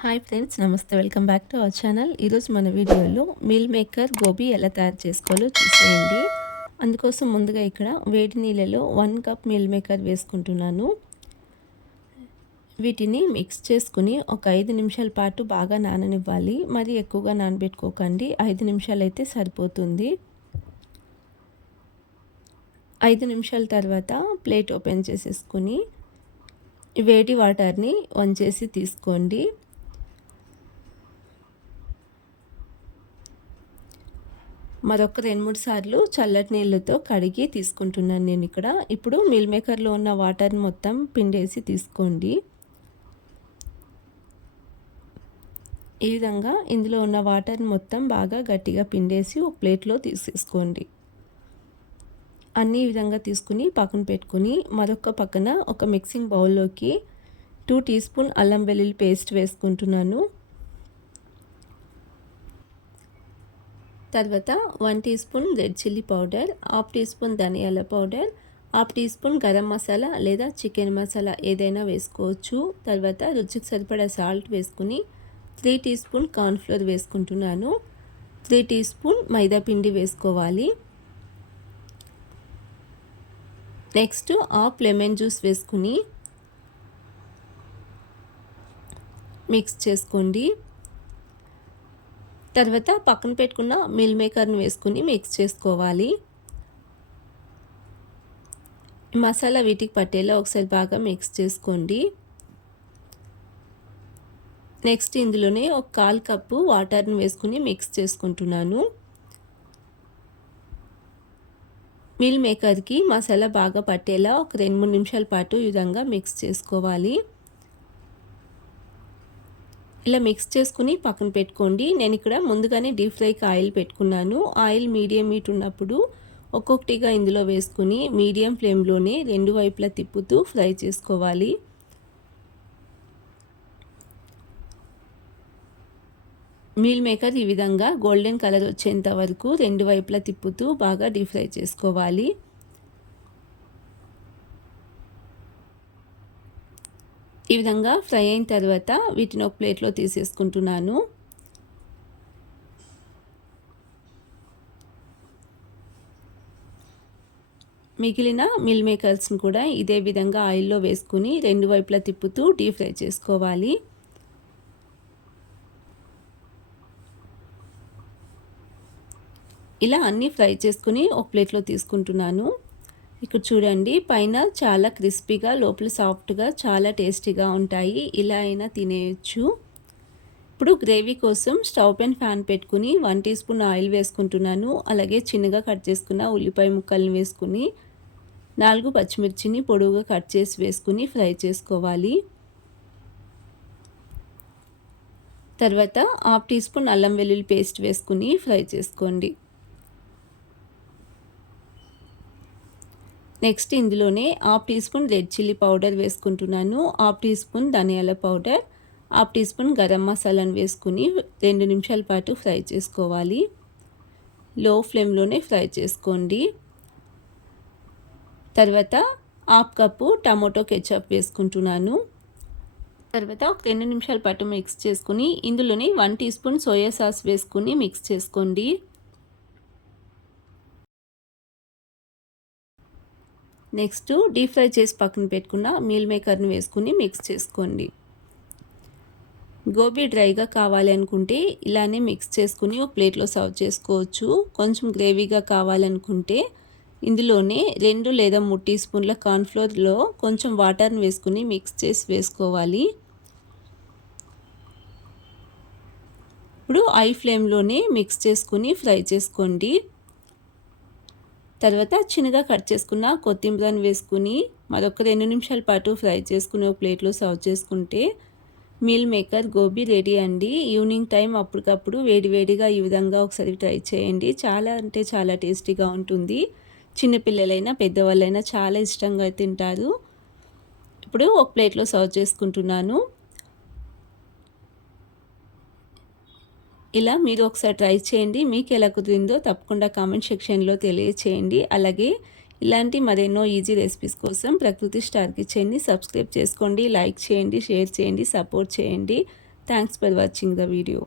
Hi friends నమస్తే welcome back to our channel ఈరోజు మన వీడియోలో మీల్ మేకర్ గోబీ ఎలా తయారు చేసుకోవాలో చూసేయండి. అందుకోసం ముందుగా ఇక్కడ వేడి నీళ్ళలో వన్ కప్ మీల్ మేకర్ వేసుకుంటున్నాను. వీటిని మిక్స్ చేసుకుని ఒక ఐదు నిమిషాల పాటు బాగా నాననివ్వాలి. మరి ఎక్కువగా నానబెట్టుకోకండి. ఐదు నిమిషాలు అయితే సరిపోతుంది. ఐదు నిమిషాల తర్వాత ప్లేట్ ఓపెన్ చేసేసుకుని వేడి వాటర్ని వంచేసి తీసుకోండి. మరొక రెండు మూడు సార్లు చల్లటి నీళ్ళతో కడిగి తీసుకుంటున్నాను నేను ఇక్కడ. ఇప్పుడు మిల్ మేకర్లో ఉన్న వాటర్ని మొత్తం పిండేసి తీసుకోండి. ఈ విధంగా ఇందులో ఉన్న వాటర్ని మొత్తం బాగా గట్టిగా పిండేసి ఒక ప్లేట్లో తీసేసుకోండి. అన్ని విధంగా తీసుకుని పక్కన పెట్టుకుని మరొక పక్కన ఒక మిక్సింగ్ బౌల్లోకి టూ టీ స్పూన్ అల్లం వెల్లుల్లి పేస్ట్ వేసుకుంటున్నాను. తర్వాత one teaspoon red chilli powder half teaspoon ధనియాల powder half teaspoon garam masala లేదా చికెన్ మసాలా ఏదైనా వేసుకోవచ్చు. తర్వాత రుచికి సరిపడా సాల్ట్ వేసుకుని త్రీ టీ స్పూన్ కార్న్ఫ్లోర్ వేసుకుంటున్నాను. త్రీ టీ స్పూన్ మైదా పిండి వేసుకోవాలి. నెక్స్ట్ హాఫ్ లెమన్ జ్యూస్ వేసుకుని మిక్స్ చేసుకోండి. తర్వాత పక్కన పెట్టుకున్న మిల్ మేకర్ని వేసుకుని మిక్స్ చేసుకోవాలి. మసాలా వీటికి పట్టేలా ఒకసారి బాగా మిక్స్ చేసుకోండి. నెక్స్ట్ ఇందులోనే ఒక కాల్ కప్పు వాటర్ని వేసుకుని మిక్స్ చేసుకుంటున్నాను. మిల్ మేకర్కి మసాలా బాగా పట్టేలా ఒక రెండు మూడు నిమిషాల పాటు ఈ విధంగా మిక్స్ చేసుకోవాలి. ఇలా మిక్స్ చేసుకుని పక్కన పెట్టుకోండి. నేను ఇక్కడ ముందుగానే డీప్ ఫ్రైకి ఆయిల్ పెట్టుకున్నాను. ఆయిల్ మీడియం హీట్ ఉన్నప్పుడు ఒక్కొక్కటిగా ఇందులో వేసుకుని మీడియం ఫ్లేమ్లోనే రెండు వైపులా తిప్పుతూ ఫ్రై చేసుకోవాలి. మీల్ మేకర్ ఈ విధంగా గోల్డెన్ కలర్ వచ్చేంత వరకు రెండు వైపులా తిప్పుతూ బాగా డీప్ ఫ్రై చేసుకోవాలి. ఈ విధంగా ఫ్రై అయిన తర్వాత వీటిని ఒక ప్లేట్లో తీసేసుకుంటున్నాను. మిగిలిన మిల్ మేకర్స్ని కూడా ఇదే విధంగా ఆయిల్లో వేసుకుని రెండు వైపులా తిప్పుతూ డీప్ ఫ్రై చేసుకోవాలి. ఇలా అన్నీ ఫ్రై చేసుకుని ఒక ప్లేట్లో తీసుకుంటున్నాను. ఇక్కడ చూడండి పైన చాలా క్రిస్పీగా లోపల సాఫ్ట్గా చాలా టేస్టీగా ఉంటాయి. ఇలా అయినా తినేయచ్చు. ఇప్పుడు గ్రేవీ కోసం స్టవ్ పైన ఫ్యాన్ పెట్టుకుని వన్ టీ స్పూన్ ఆయిల్ వేసుకుంటున్నాను. అలాగే చిన్నగా కట్ చేసుకున్న ఉల్లిపాయ ముక్కల్ని వేసుకుని నాలుగు పచ్చిమిర్చిని పొడవుగా కట్ చేసి వేసుకుని ఫ్రై చేసుకోవాలి. తర్వాత హాఫ్ టీ స్పూన్ అల్లం వెల్లుల్లి పేస్ట్ వేసుకుని ఫ్రై చేసుకోండి. నెక్స్ట్ ఇందులోనే half teaspoon red chilli powder వేసుకుంటున్నాను. హాఫ్ టీ స్పూన్ ధనియాల powder half teaspoon garam మసాలాను వేసుకుని రెండు నిమిషాల పాటు ఫ్రై చేసుకోవాలి. లో ఫ్లేమ్లోనే ఫ్రై చేసుకోండి. తర్వాత హాఫ్ కప్పు టమాటో కెచప్ వేసుకుంటున్నాను. తర్వాత ఒక రెండు నిమిషాల పాటు మిక్స్ చేసుకుని ఇందులోనే one teaspoon soya sauce వేసుకుని మిక్స్ చేసుకోండి. నెక్స్ట్ డీప్ ఫ్రై చేసి పక్కన పెట్టుకున్న మీల్ మేకర్ని వేసుకుని మిక్స్ చేసుకోండి. గోబీ డ్రైగా కావాలి అనుకుంటే ఇలానే మిక్స్ చేసుకుని ఒక ప్లేట్లో సర్వ్ చేసుకోవచ్చు. కొంచెం గ్రేవీగా కావాలనుకుంటే ఇందులోనే రెండు లేదా మూడు టీ స్పూన్ల కార్న్ఫ్లోర్లో కొంచెం వాటర్ని వేసుకుని మిక్స్ చేసి వేసుకోవాలి. ఇప్పుడు ఐ ఫ్లేమ్లోనే మిక్స్ చేసుకుని ఫ్రై చేసుకోండి. తర్వాత చిన్నగా కట్ చేసుకున్న కొత్తిమీరని వేసుకుని మరొక రెండు నిమిషాల పాటు ఫ్రై చేసుకుని ఒక ప్లేట్లో సర్వ్ చేసుకుంటే మీల్ మేకర్ గోబీ రెడీ అండి. ఈవినింగ్ టైం అప్పటికప్పుడు వేడివేడిగా ఈ విధంగా ఒకసారి ట్రై చేయండి. చాలా అంటే చాలా టేస్టీగా ఉంటుంది. చిన్నపిల్లలైనా పెద్దవాళ్ళైనా చాలా ఇష్టంగా తింటారు. ఇప్పుడు ఒక ప్లేట్లో సర్వ్ చేసుకుంటున్నాను. ఇలా మీరు ఒకసారి ట్రై చేయండి. మీకు ఎలా కుదిరిందో తప్పకుండా కామెంట్ సెక్షన్లో తెలియచేయండి. అలాగే ఇలాంటి మరెన్నో ఈజీ రెసిపీస్ కోసం ప్రకృతి స్టార్ కిచెన్ని సబ్స్క్రైబ్ చేసుకోండి. లైక్ చేయండి షేర్ చేయండి సపోర్ట్ చేయండి. Thanks for watching the video.